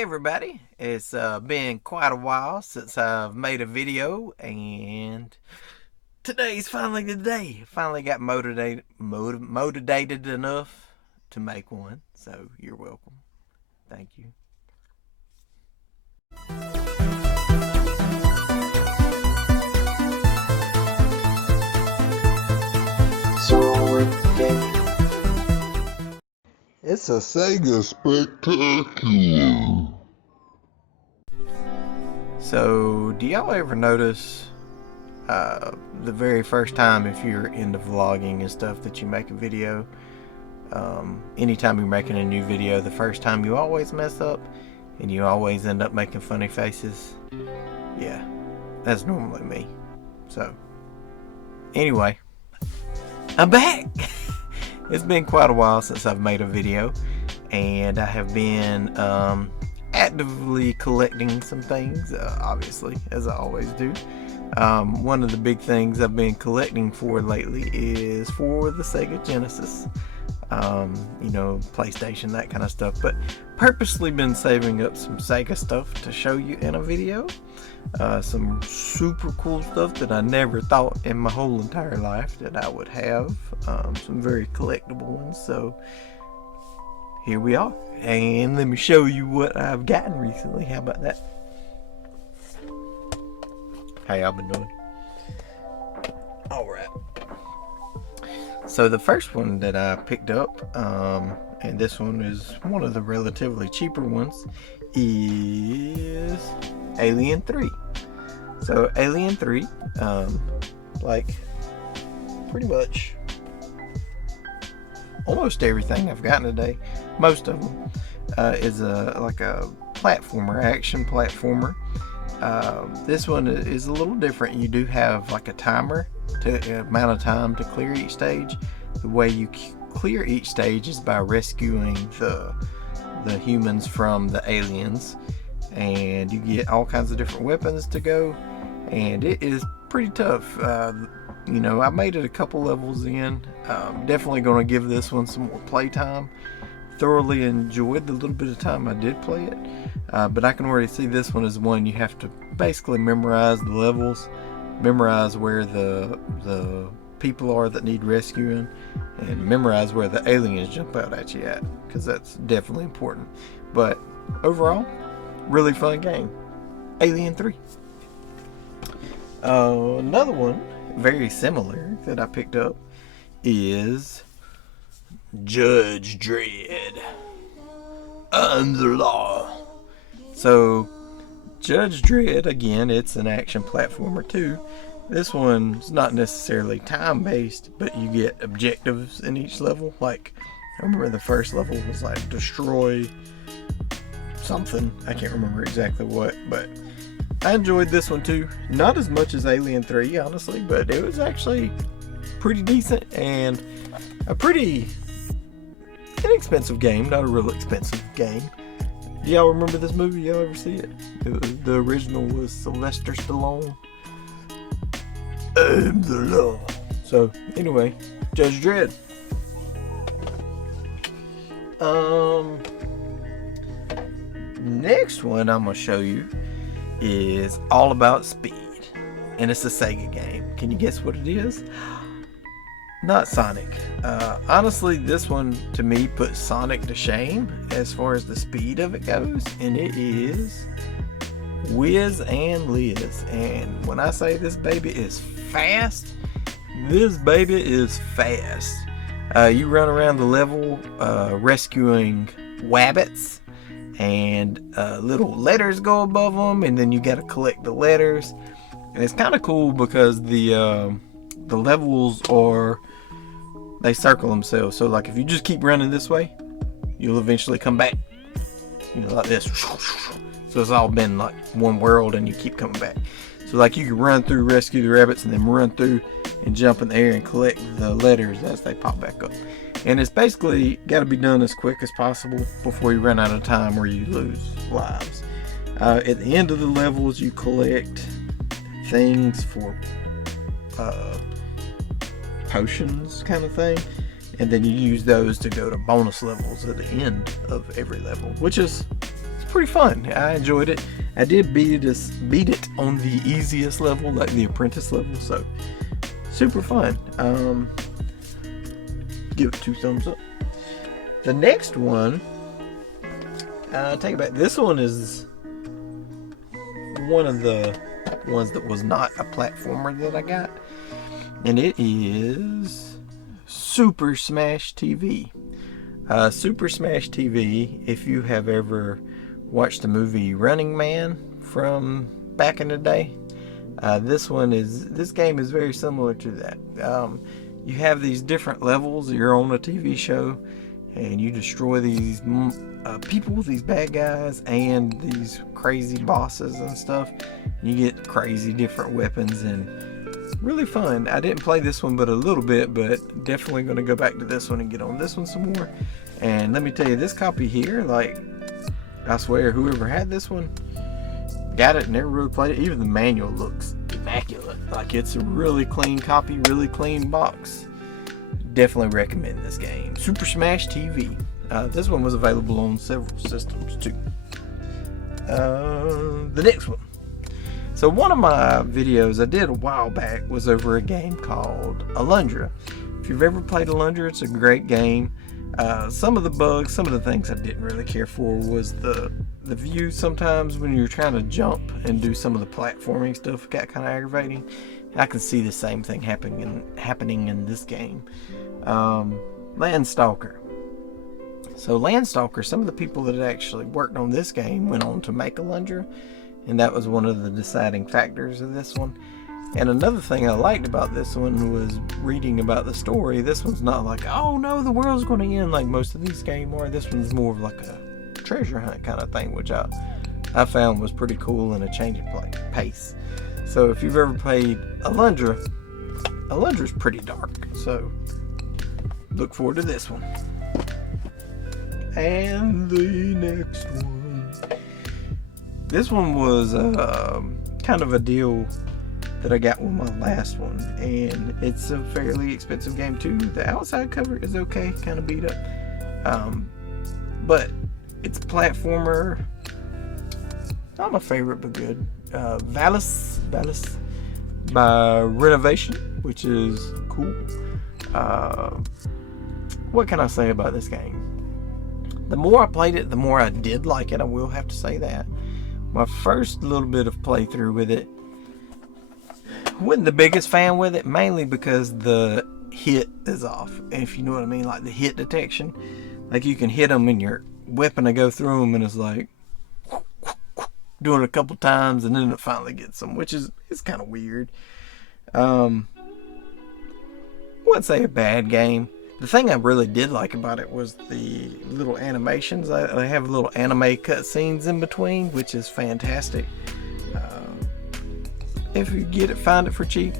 everybody, it's been quite a while since I've made a video, and today's finally the day. Finally got motivated enough to make one, so you're welcome. Thank you. It's a Sega Spectacular. So, do y'all ever notice the very first time, if you're into vlogging and stuff, that you make a video? Anytime you're making a new video, the first time you always mess up and you always end up making funny faces. Yeah, that's normally me. So, anyway, I'm back. It's been quite a while since I've made a video, and I have been actively collecting some things, obviously, as I always do. One of the big things I've been collecting for lately is for the Sega Genesis, PlayStation, that kind of stuff, but purposely been saving up some Sega stuff to show you in a video. Some super cool stuff that I never thought in my whole entire life that I would have. Some very collectible ones. So here we are, and let me show you what I've gotten recently. How about that? How y'all been doing? Alright, so the first one that I picked up, and this one is one of the relatively cheaper ones, is Alien 3. So Alien 3, like pretty much almost everything I've gotten today, most of them, is like a platformer, action platformer. This one is a little different. You do have like a timer to amount of time to clear each stage. The way you clear each stage is by rescuing the humans from the aliens, and you get all kinds of different weapons to go, and it is pretty tough. I made it a couple levels in. Definitely going to give this one some more playtime. Thoroughly enjoyed the little bit of time I did play it, but I can already see this one is one you have to basically memorize the levels, memorize where the people are that need rescuing, and memorize where the aliens jump out at you at, because that's definitely important. But overall, really fun game. Alien 3. Another one very similar that I picked up is Judge Dredd. I'm the law. So Judge Dredd, again, it's an action platformer too. This one's not necessarily time based, but you get objectives in each level. Like, I remember the first level was like destroy something. I can't remember exactly what, but I enjoyed this one too. Not as much as Alien 3, honestly, but it was actually pretty decent and a pretty inexpensive game. Not a real expensive game. Do y'all remember this movie? Y'all ever see it? The original was Sylvester Stallone. I'm the law. So anyway, Judge Dredd. Next one I'm gonna show you is all about speed, and it's a Sega game. Can you guess what it is? Not Sonic. Honestly, this one to me puts Sonic to shame as far as the speed of it goes, and it is Wiz and Liz. And when I say this baby is fast, this baby is fast. You run around the level rescuing wabbits, and little letters go above them, and then you got to collect the letters. And it's kind of cool because the levels they circle themselves. So like if you just keep running this way, you'll eventually come back, like this. So it's all been like one world, and you keep coming back. So like you can run through, rescue the rabbits, and then run through and jump in the air and collect the letters as they pop back up. And it's basically got to be done as quick as possible before you run out of time or you lose lives. At the end of the levels, you collect things for potions kind of thing, and then you use those to go to bonus levels at the end of every level, which is pretty fun. I enjoyed it. I did beat it on the easiest level, like the apprentice level, so super fun. Give it 2 thumbs up. The next one, take it back. This one is one of the ones that was not a platformer that I got, and it is Super Smash TV. Super Smash TV, if you have ever watched the movie Running Man from back in the day, this game is very similar to that. You have these different levels. You're on a TV show and you destroy these people, these bad guys, and these crazy bosses and stuff. You get crazy different weapons, and really fun. I didn't play this one but a little bit, but definitely going to go back to this one and get on this one some more. And let me tell you, this copy here, like, I swear whoever had this one got it and never really played it. Even the manual looks immaculate. Like, it's a really clean copy, really clean box. Definitely recommend this game, Super Smash TV. This one was available on several systems too. The next one. So one of my videos I did a while back was over a game called Alundra. If you've ever played Alundra, it's a great game. Some of the bugs, some of the things I didn't really care for was the view. Sometimes when you're trying to jump and do some of the platforming stuff, it got kind of aggravating. I can see the same thing happening in this game. Landstalker. So Landstalker, some of the people that actually worked on this game went on to make Alundra, and that was one of the deciding factors of this one. And another thing I liked about this one was reading about the story. This one's not like, oh no, the world's going to end like most of these games are. This one's more of like a treasure hunt kind of thing, which I found was pretty cool and a change of pace. So if you've ever played Alundra's pretty dark, so look forward to this one. And the next one. This one was kind of a deal that I got with my last one, and it's a fairly expensive game too. The outside cover is okay, kind of beat up, but it's a platformer. Not my favorite, but good. Valis by Renovation, which is cool. What can I say about this game? The more I played it, the more I did like it. I will have to say that. My first little bit of playthrough with it, wasn't the biggest fan with it, mainly because the hit is off, if you know what I mean, like the hit detection. Like you can hit them and your weapon to go through them, and it's like doing it a couple times, and then it finally gets them, which is kind of weird. I wouldn't say a bad game. The thing I really did like about it was the little animations. They have little anime cutscenes in between, which is fantastic. If you find it for cheap,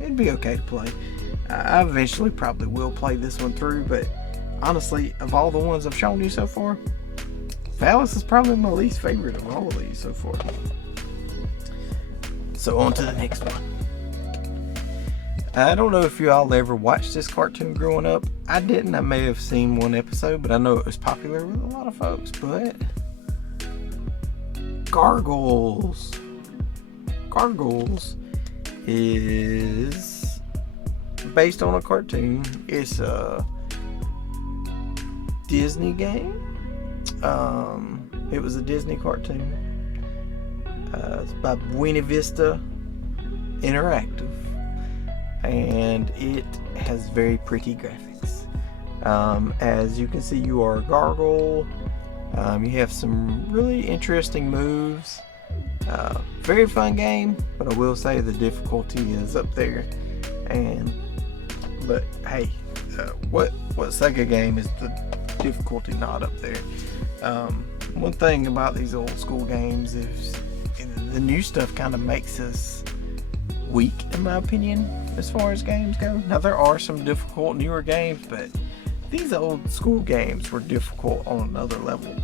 it'd be okay to play. I eventually probably will play this one through, but honestly, of all the ones I've shown you so far, Valis is probably my least favorite of all of these so far. So on to the next one. I don't know if you all ever watched this cartoon growing up. I didn't. I may have seen one episode, but I know it was popular with a lot of folks. But Gargoyles is based on a cartoon. It's a Disney game. It was a Disney cartoon. It's by Buena Vista Interactive, and it has very pretty graphics. As you can see, you are a gargoyle. You have some really interesting moves. Very fun game, but I will say the difficulty is up there. But hey, what Sega game is the difficulty not up there? One thing about these old school games is the new stuff kind of makes us weak, in my opinion, as far as games go. Now there are some difficult newer games, but these old school games were difficult on another level.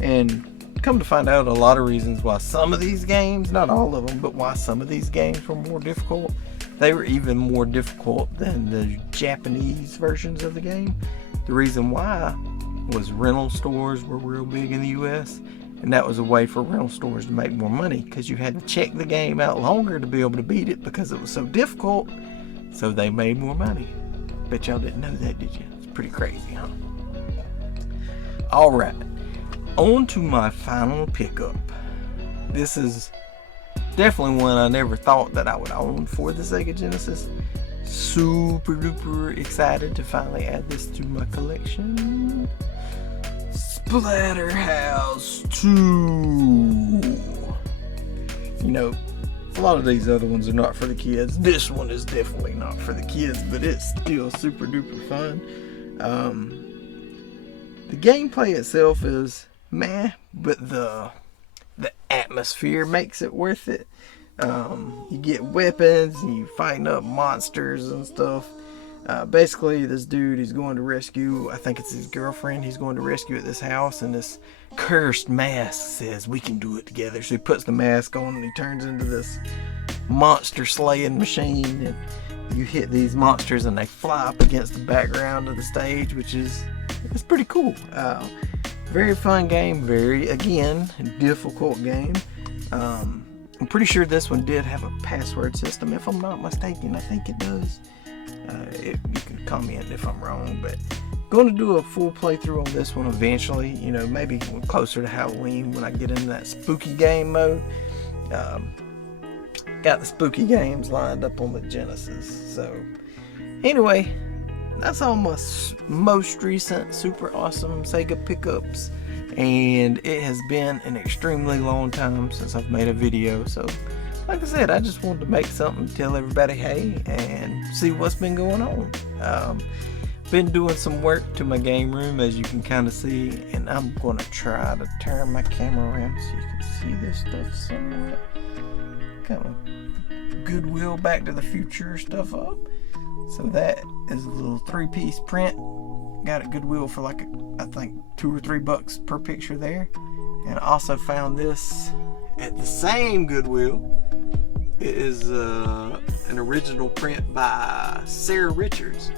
And come to find out, a lot of reasons why some of these games, not all of them, but why some of these games were more difficult. They were even more difficult than the Japanese versions of the game. The reason why was rental stores were real big in the US, And that was a way for rental stores to make more money, because you had to check the game out longer to be able to beat it because it was so difficult. So they made more money. Bet y'all didn't know that, did you? It's pretty crazy, huh? Alright, on to my final pickup. This is definitely one I never thought that I would own for the Sega Genesis. Super duper excited to finally add this to my collection. Splatterhouse 2. You know, a lot of these other ones are not for the kids. This one is definitely not for the kids, but it's still super duper fun. The gameplay itself is meh, but the atmosphere makes it worth it. You get weapons, and you fighting up monsters and stuff. Basically, this dude is going to rescue, I think it's his girlfriend, he's going to rescue at this house, and this cursed mask says, we can do it together. So he puts the mask on and he turns into this monster slaying machine, and you hit these monsters and they fly up against the background of the stage, which is, it's pretty cool. Very fun game, very, again, difficult game. I'm pretty sure this one did have a password system, if I'm not mistaken. I think it does. You can comment if I'm wrong, but going to do a full playthrough on this one eventually, you know, maybe closer to Halloween when I get into that spooky game mode. Got the spooky games lined up on the Genesis. So anyway, that's all my most recent super awesome Sega pickups, and it has been an extremely long time since I've made a video. So like I said, I just wanted to make something, tell everybody hey, and see what's been going on. Been doing some work to my game room, as you can kind of see, and I'm going to try to turn my camera around so you can see this stuff somewhat. Got my Goodwill Back to the Future stuff up. So that is a little 3-piece print. Got it Goodwill for like, I think $2 or $3 per picture there. And I also found this at the same Goodwill. It is an original print by Sarah Richards,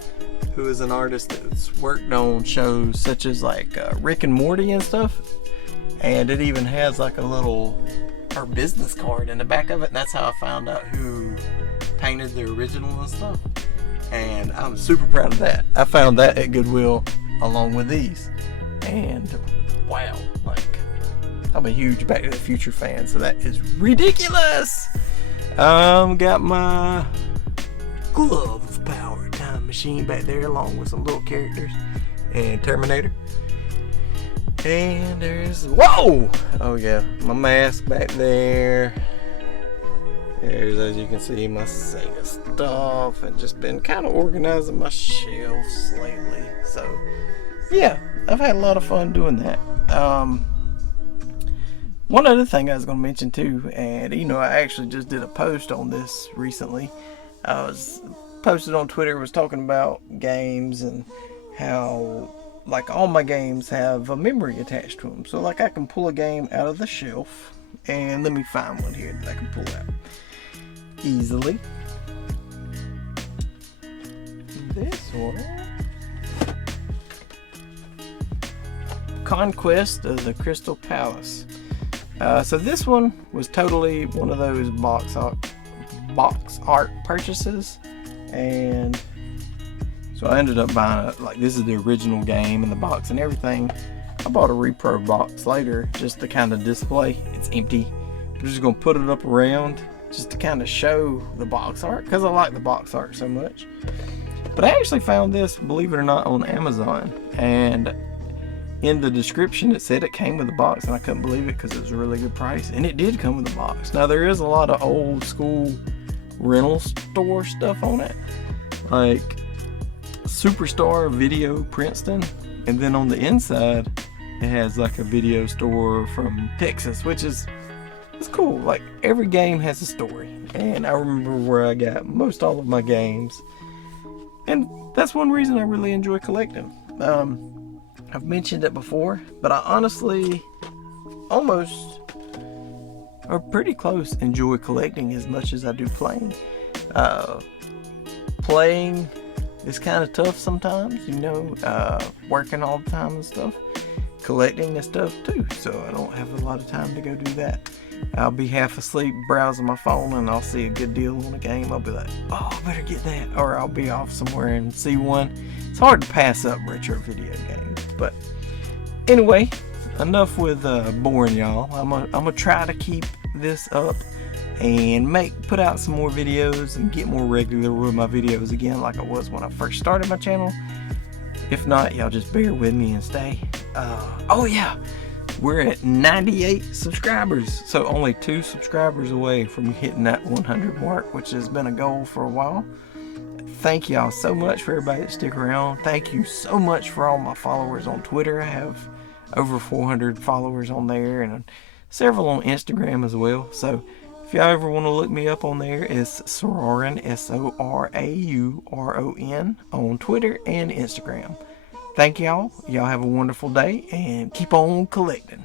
who is an artist that's worked on shows such as like Rick and Morty and stuff. And it even has like a little, her business card in the back of it. And that's how I found out who painted the original and stuff. And I'm super proud of that. I found that at Goodwill along with these. And wow, like, I'm a huge Back to the Future fan, so that is ridiculous. Got my glove power time machine back there along with some little characters and Terminator. And there's, whoa! Oh yeah, my mask back there. There's, as you can see, my Sega stuff, and just been kind of organizing my shelves lately. So yeah, I've had a lot of fun doing that. One other thing I was going to mention too, and you know, I actually just did a post on this recently. I was posted on Twitter, was talking about games and how like all my games have a memory attached to them. So like I can pull a game out of the shelf, and let me find one here that I can pull out easily. This one, Conquest of the Crystal Palace. So this one was totally one of those box art purchases, and so I ended up buying it. Like, this is the original game in the box and everything. I bought a repro box later just to kind of display. It's empty. I'm just gonna put it up around just to kind of show the box art, because I like the box art so much. But I actually found this, believe it or not, on Amazon, and in the description it said it came with a box, and I couldn't believe it because it was a really good price, and it did come with a box. Now there is a lot of old school rental store stuff on it, like Superstar Video Princeton, and then on the inside it has like a video store from Texas, which is, it's cool. Like, every game has a story, and I remember where I got most all of my games, and that's one reason I really enjoy collecting. I've mentioned it before, but I honestly almost, or pretty close, enjoy collecting as much as I do playing. Playing is kind of tough sometimes, you know, working all the time and stuff. collecting and stuff too, so I don't have a lot of time to go do that. I'll be half asleep browsing my phone and I'll see a good deal on a game. I'll be like, oh, I better get that. Or I'll be off somewhere and see one. It's hard to pass up retro video games. But anyway, enough with boring y'all. I'm gonna try to keep this up and put out some more videos and get more regular with my videos again like I was when I first started my channel. If not, y'all just bear with me and stay. Oh yeah, we're at 98 subscribers, so only 2 subscribers away from hitting that 100 mark, which has been a goal for a while. Thank y'all so much for everybody that stick around. Thank you so much for all my followers on Twitter. I have over 400 followers on there and several on Instagram as well. So if y'all ever want to look me up on there, it's SorAuron, SorAuron, on Twitter and Instagram. Thank y'all. Y'all have a wonderful day and keep on collecting.